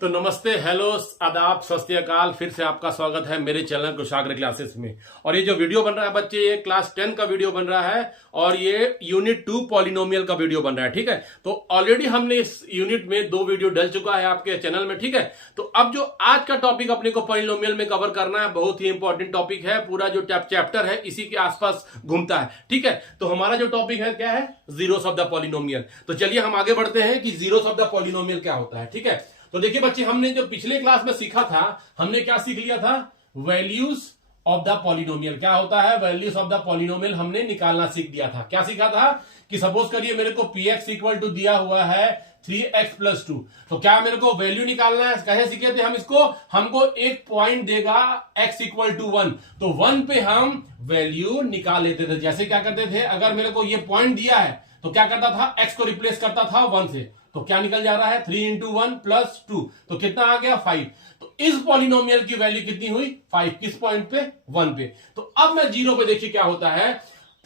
तो नमस्ते, हेलो, आदाब, सत श्री अकाल। फिर से आपका स्वागत है मेरे चैनल कुशाग्र क्लासेस में। और ये जो वीडियो बन रहा है बच्चे, ये क्लास 10 का वीडियो बन रहा है और ये यूनिट 2 पॉलिनोमियल का वीडियो बन रहा है। ठीक है, तो ऑलरेडी हमने इस यूनिट में 2 वीडियो डल चुका है आपके चैनल में। ठीक है, तो अब जो आज का टॉपिक अपने को पॉलिनोमियल में कवर करना है, बहुत ही इंपॉर्टेंट टॉपिक है। पूरा जो चैप्टर है इसी के आसपास घूमता है। ठीक है, तो हमारा जो टॉपिक है क्या है, जीरोस ऑफ द पॉलिनोमियल। तो चलिए हम आगे बढ़ते हैं कि जीरोस ऑफ द पॉलिनोमियल क्या होता है। ठीक है, तो देखिए बच्चे, हमने जो पिछले क्लास में सीखा था, हमने क्या सीख लिया था, वैल्यूज ऑफ द पॉलिनोमियल। क्या होता है, वैल्यूज ऑफ द पॉलिनोमियल हमने निकालना सीख दिया था। क्या सीखा था कि सपोज करिए मेरे को px इक्वल टू दिया हुआ है 3x प्लस 2, तो क्या मेरे को वैल्यू निकालना है। कैसे सीखे थे हम इसको, हमको एक पॉइंट देगा x इक्वल टू 1, तो 1 पे हम वैल्यू निकाल लेते थे। जैसे क्या करते थे, अगर मेरे को ये पॉइंट दिया है तो क्या करता था, x को रिप्लेस करता था 1 से, तो क्या निकल जा रहा है 3 इंटू 1 प्लस 2, तो कितना आ गया 5। तो इस पॉलिनोमियल की वैल्यू कितनी हुई 5, किस पॉइंट पे, 1 पे। तो अब मैं 0 पे देखिए क्या होता है।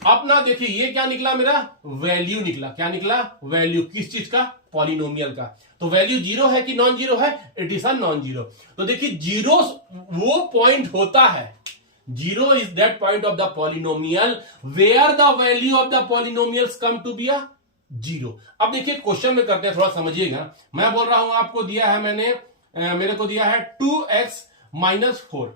अपना देखिए ये क्या निकला, मेरा वैल्यू निकला। क्या निकला, वैल्यू किस चीज का, पॉलिनोमियल का। तो वैल्यू 0 है कि नॉन जीरो है, it is a non zero. तो देखिए जीरो वो पॉइंट होता है, 0 is that point of the polynomial where the value of the polynomials come to be a 0। अब देखिए क्वेश्चन में करते हैं, थोड़ा समझिएगा। मैं बोल रहा हूं आपको दिया है, मेरे को दिया है 2x माइनस 4।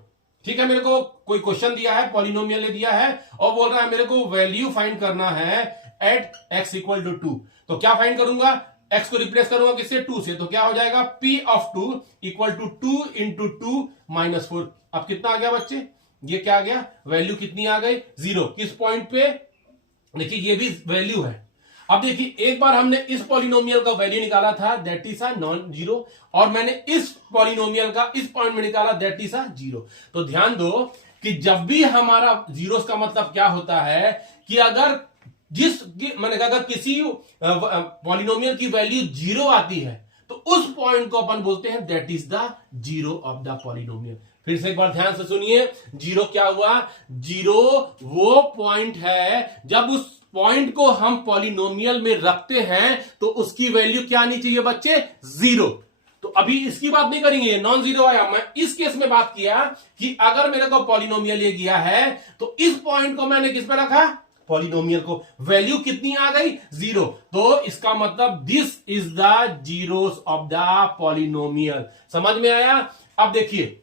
ठीक है, मेरे को कोई क्वेश्चन दिया है, पॉलिनोमियल ने दिया है और बोल रहा है मेरे को वैल्यू फाइंड करना है एट x इक्वल टू 2। तो क्या फाइंड करूंगा, x को रिप्लेस करूंगा किससे, 2 से। तो क्या हो जाएगा, p of 2 equal to 2 into 2 minus 4। अब कितना आ गया बच्चे, ये क्या आ गया, वैल्यू कितनी आ गई 0। किस पॉइंट पे, देखिए ये भी वैल्यू है। अब देखिए एक बार हमने इस पॉलिनोमियल का वैल्यू निकाला था, that is a non zero, और मैंने इस पॉलिनोमियल का इस पॉइंट में निकाला, दैट इज अ 0। तो ध्यान दो कि जब भी हमारा जीरोस का मतलब क्या होता है कि अगर अगर किसी पॉलिनोमियल की वैल्यू 0 आती है तो उस पॉइंट को अपन बोलते हैं that is the zero of the polynomial. फिर से एक बार ध्यान से सुनिए, जीरो क्या हुआ, जीरो वो पॉइंट है जब उस पॉइंट को हम पॉलिनोमियल में रखते हैं तो उसकी वैल्यू क्या आनी चाहिए बच्चे, 0। तो अभी इसकी बात नहीं करेंगे, नॉन जीरो आया। मैं इस केस में बात किया कि अगर मेरे को पॉलिनोमियल ये गया है तो इस पॉइंट को मैंने किस पे रखा, पॉलिनोमियल को, वैल्यू कितनी आ गई 0। तो इसका मतलब this is the zeros of the polynomial. समझ में आया। अब देखिए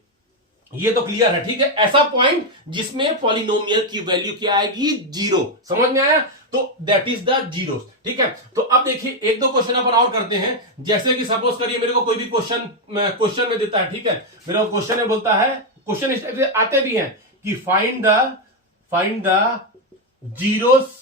ये तो क्लियर है, ठीक है। ऐसा पॉइंट जिसमें पॉलिनोमियल की वैल्यू क्या आएगी, 0। समझ में आया, तो दैट इज द जीरो। ठीक है, तो अब देखिए एक दो क्वेश्चन अपन और करते हैं। जैसे कि सपोज करिए मेरे को कोई भी क्वेश्चन में देता है, ठीक है, मेरे को क्वेश्चन में बोलता है, क्वेश्चन इस टाइप से आते भी हैं कि फाइंड द जीरोस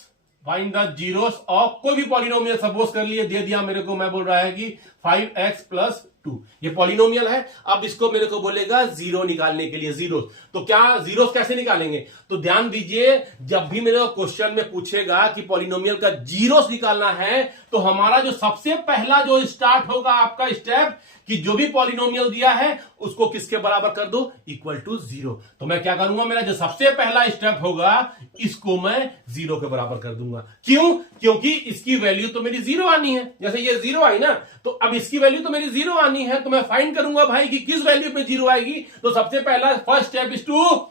ऑफ कोई भी पॉलिनोमियल। सपोज कर लिए दे दिया मेरे को, मैं बोल रहा है कि 5x प्लस 2, ये पॉलिनोमियल है। अब इसको मेरे को बोलेगा 0 निकालने के लिए, जीरो। तो क्या जीरोस कैसे निकालेंगे, तो ध्यान दीजिए, जब भी मेरे को क्वेश्चन में पूछेगा कि पॉलिनोमियल का जीरोस निकालना है तो हमारा जो सबसे पहला जो स्टार्ट होगा आपका स्टेप, कि जो भी पॉलिनोमियल दिया है उसको किसके बराबर कर दो, इक्वल टू 0। तो मैं क्या करूंगा, मेरा जो सबसे पहला स्टेप होगा इसको मैं 0 के बराबर कर दूंगा। क्यों, क्योंकि इसकी वैल्यू तो मेरी 0 आनी है। जैसे ये 0 आई ना, तो अब इसकी वैल्यू तो मेरी 0 आनी है, तो मैं फाइंड करूंगा भाई कि किस वैल्यू पे 0 आएगी। तो सबसे पहला first step is to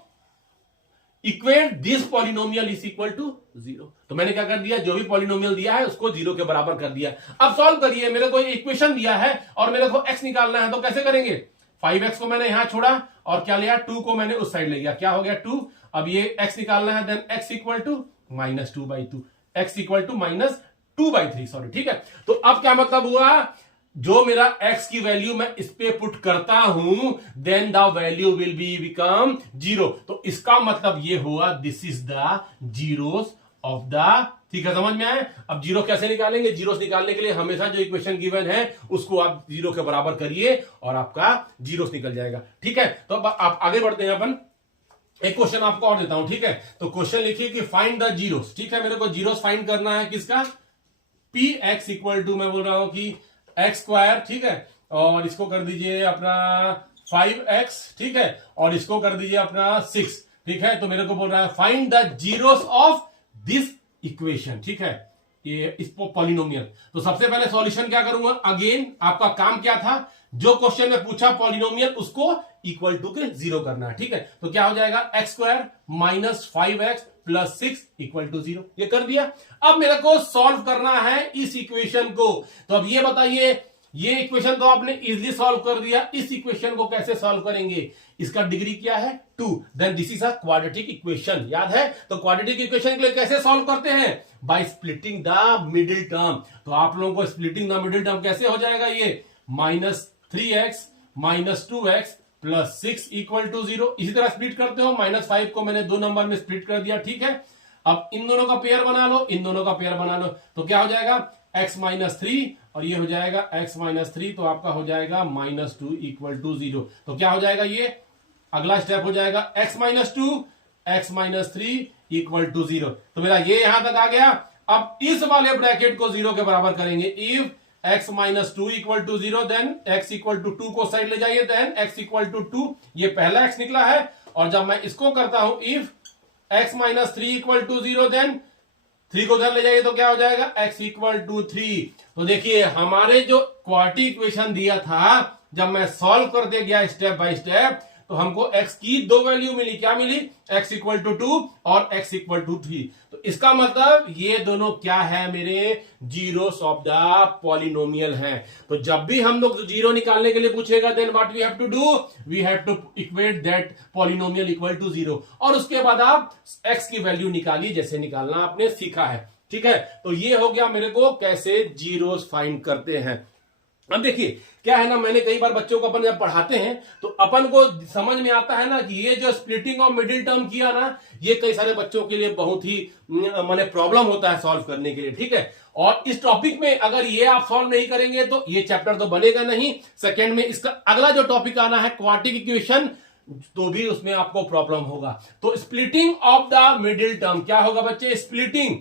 equate this polynomial is equal to 0। तो मैंने क्या कर दिया, जो भी पॉलिनोमियल दिया है उसको 0 के बराबर कर दिया। अब सॉल्व करिए, मेरे को इक्वेशन दिया है और मेरे को x निकालना है, तो कैसे करेंगे, 5x को मैंने यहां छोड़ा और क्या लिया, 2 को मैंने उस साइड ले गया, क्या हो गया 2। अब ये x निकालना है, then x equal to minus 2/2, x equal to minus 2/3, sorry. ठीक है, तो अब क्या मतलब हुआ, जो मेरा x की वैल्यू मैं इस पे पुट करता हूं, then the value will be become 0। तो इसका मतलब ये हुआ this is the zeros of the, ठीक है, समझ में आए। अब जीरो कैसे निकालेंगे, जीरोस निकालने के लिए हमेशा जो इक्वेशन गिवन है उसको आप 0 के बराबर करिए और आपका जीरोस निकल जाएगा। ठीक है, तो अब आप आगे बढ़ते हैं। अपन एक क्वेश्चन आपको और देता हूं, ठीक है। तो क्वेश्चन लिखिए कि फाइंड द जीरोस। ठीक है, मेरे को जीरोस फाइंड करना है किसका, px इक्वल टू, मैं बोल रहा हूं कि x स्क्वायर, ठीक है, और इसको कर दीजिए अपना 5x, ठीक है, और इसको कर दीजिए अपना 6। ठीक है, तो मेरे को बोल रहा है find the zeros of this equation. ठीक है, ये इस पॉलिनोमियल। तो सबसे पहले सॉल्यूशन क्या करूंगा, अगेन आपका काम क्या था, जो क्वेश्चन में पूछा पॉलिनोमियल उसको इक्वल टू के 0 करना है। ठीक है, तो क्या हो जाएगा x square minus 5x plus 6 equal to 0। ये कर दिया। अब मेरे को सॉल्व करना है इस इक्वेशन को। तो अब ये बताइए, ये इक्वेशन तो आपने इजीली सॉल्व कर दिया, इस इक्वेशन को कैसे सॉल्व करेंगे? इसका डिग्री क्या है? 2। Then this is a quadratic equation. याद है? तो क्वाड्रेटिक इक्वेशन के लिए कैसे सॉल्व करते हैं? By splitting the middle term. तो आप लोगों को स्प्लिटिंग द मिडिल टर्म कैसे हो जाएगा? ये minus 3x minus 2x plus 6 equal to 0। इसी तरह स्प्लिट करते हो, माइनस 5 को मैंने 2 नंबर में स्प्लिट कर दिया। ठीक है, अब इन दोनों का पेयर बना लो, इन दोनों का पेयर बना लो, तो क्या हो जाएगा? x माइनस 3 और ये हो जाएगा x माइनस 3, तो आपका हो जाएगा माइनस 2 इक्वल टू 0। तो क्या हो जाएगा? ये अगला स्टेप हो जाएगा x minus 2 x minus 3 equal to 0। तो मेरा ये यहां तक आ गया। अब इस वाले ब्रैकेट को 0 के बराबर करेंगे। If x minus 2 equal to 0 then x equal to 2 को साइड ले जाइए, देन x इक्वल टू 2। ये पहला x निकला है। और जब मैं इसको करता हूं if x minus 3 equal to 0 then 3 को उधर ले जाइए, तो क्या हो जाएगा? x equal to 3। तो देखिए हमारे जो क्वाड्रेटिक इक्वेशन दिया था, जब मैं सॉल्व करते गया स्टेप बाय स्टेप, तो हमको x की 2 वैल्यू मिली। क्या मिली? x इक्वल टू 2 और x इक्वल टू 3। तो इसका मतलब ये दोनों क्या है? मेरे जीरोस ऑफ द पॉलिनोमियल हैं। तो जब भी हम लोग जीरो निकालने के लिए पूछेगा, then what we have to do? We have to equate that polynomial equal to 0, और उसके बाद आप x की वैल्यू निकालिए जैसे निकालना आपने सीखा है। ठीक है, तो ये हो गया मेरे को कैसे जीरोस फाइंड करते हैं। अब देखिए क्या है ना, मैंने कई बार बच्चों को अपन जब पढ़ाते हैं तो अपन को समझ में आता है ना कि ये जो स्प्लिटिंग ऑफ मिडिल टर्म किया ना, ये कई सारे बच्चों के लिए बहुत ही माने प्रॉब्लम होता है सॉल्व करने के लिए। ठीक है, और इस टॉपिक में अगर ये आप सॉल्व नहीं करेंगे तो ये चैप्टर तो बनेगा नहीं। सेकेंड में इसका अगला जो टॉपिक आना है क्वाड्रेटिक इक्वेशन, तो भी उसमें आपको प्रॉब्लम होगा। तो splitting of the middle term क्या होगा बच्चे? Splitting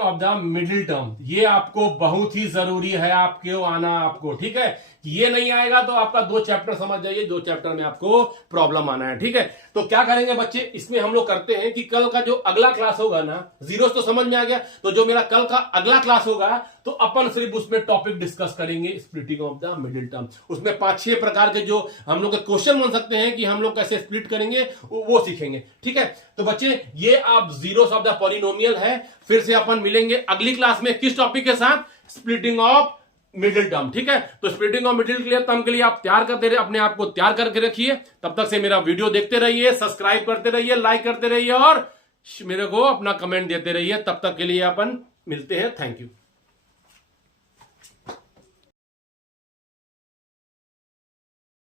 of the middle term, ये आपको बहुत ही जरूरी है आपको आना आपको। ठीक है, ये नहीं आएगा तो आपका 2 चैप्टर समझ जाइए, 2 चैप्टर में आपको प्रॉब्लम आना है। ठीक है, तो क्या करेंगे बच्चे, इसमें हम लोग करते हैं कि कल का जो अगला क्लास होगा ना, जीरोस तो समझ में आ गया, तो जो मेरा कल का अगला क्लास होगा तो अपन सिर्फ उसमें टॉपिक डिस्कस करेंगे splitting of the middle term. उसमें 5-6 प्रकार के जो हम लोग के क्वेश्चन बन सकते हैं कि हम लोग कैसे स्प्लिट करेंगे वो सीखेंगे। ठीक है, तो बच्चे ये आप जीरोस ऑफ द पॉलिनोमियल है। फिर से अपन मिलेंगे अगली क्लास में किस टॉपिक के साथ? Splitting of middle term. ठीक है, तो स्प्लिटिंग ऑफ मिडिल टर्म के लिए आप तैयार करते रहिए, अपने आप को तैयार करके रखिए। तब तक से मेरा वीडियो देखते रहिए, सब्सक्राइब करते रहिए, लाइक करते रहिए और मेरे को अपना कमेंट देते रहिए। तब तक के लिए अपन मिलते हैं। Thank you.